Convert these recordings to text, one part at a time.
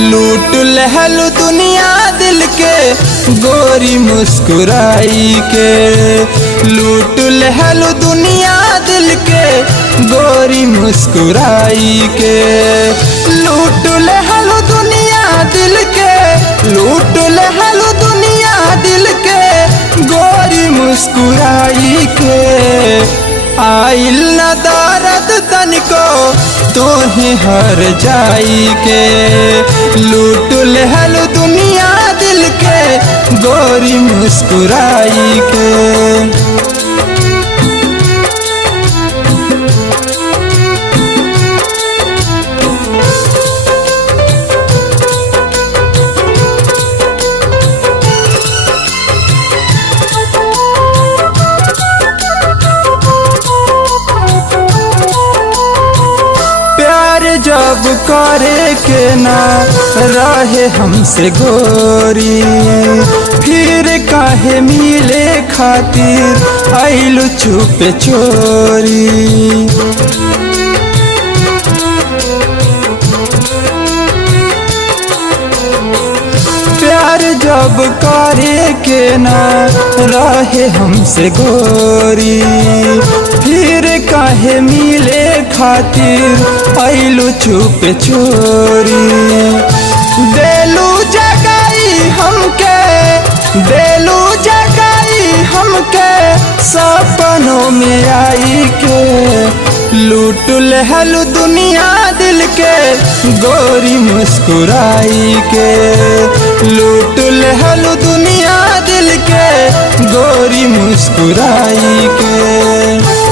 लूट लहलू दुनिया दिल के गोरी मुस्कुराई के। लूट लहलू दुनिया दिल के गोरी मुस्कुराई के। लूट लहलू दुनिया दिल के, लूट लहलू दुनिया दिल के गोरी मुस्कुराई के। आइल न दर्द तनिको तोहे हर जाई के। लूट लहलू दुनिया दिल के गोरी मुस्कुराई के। जब करे के ना रहे हमसे गोरी, फिर काहे मिले खातिर आइलू चुप चोरी। प्यार जब करे के ना रहे हमसे गोरी, फिर काहे मिले खातिर आइलू चुप चोरी। देलू जगाई हमके, देलू जगाई हमके सपनों में आई के। लूट लहलू दुनिया दिल के गोरी मुस्कुराई के। लूट लहलू दुनिया दिल के गोरी मुस्कुराई के।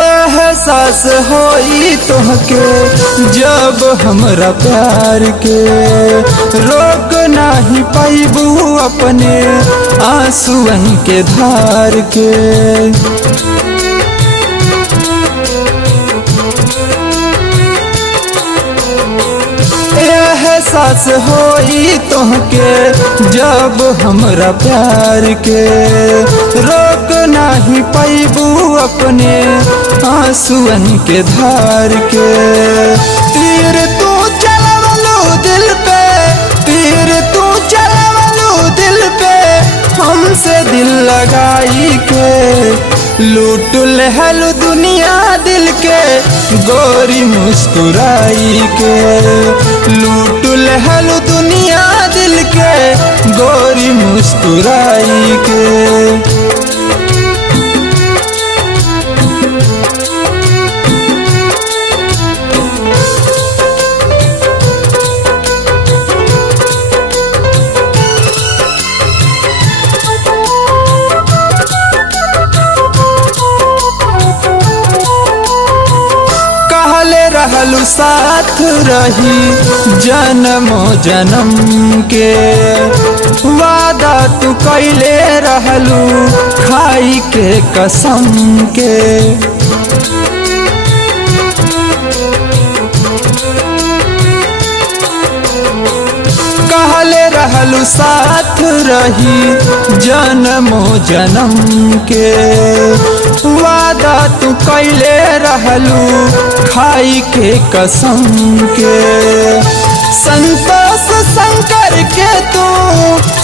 एहसास होई तोहके जब हमरा प्यार के, रोक नाही पाइबू अपने आंसुअन के धार के। एहसास होई तोहके जब हमरा प्यार के, रोक नाही पाइबू अपने आंसुअन के धार के। तीर तू चलवलू दिल पे, तीर तू चलवलू दिल पे हमसे दिल लगाई के। लूट लहलू दुनिया दिल के गोरी मुस्कुराई के। लूट लहलू दुनिया दिल के गोरी मुस्कुराई के। रहलू साथ रही जन्मो जन्म के, वादा तू कैले रहलू खाई के कसम के। कहले रहलू साथ रही जन्मो जन्म के, वादा तू कैले रहलू खाई के कसम के। संतोष शंकर के तू,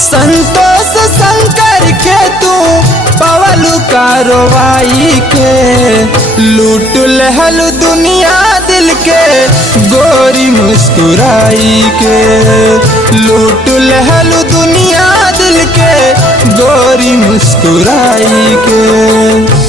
संतोष शंकर के तू पवलू कारवाई के। लूट लहलू दुनिया दिल के गोरी मुस्कुराई के। लूट लहलू दुनिया दिल के गोरी मुस्कुराई के।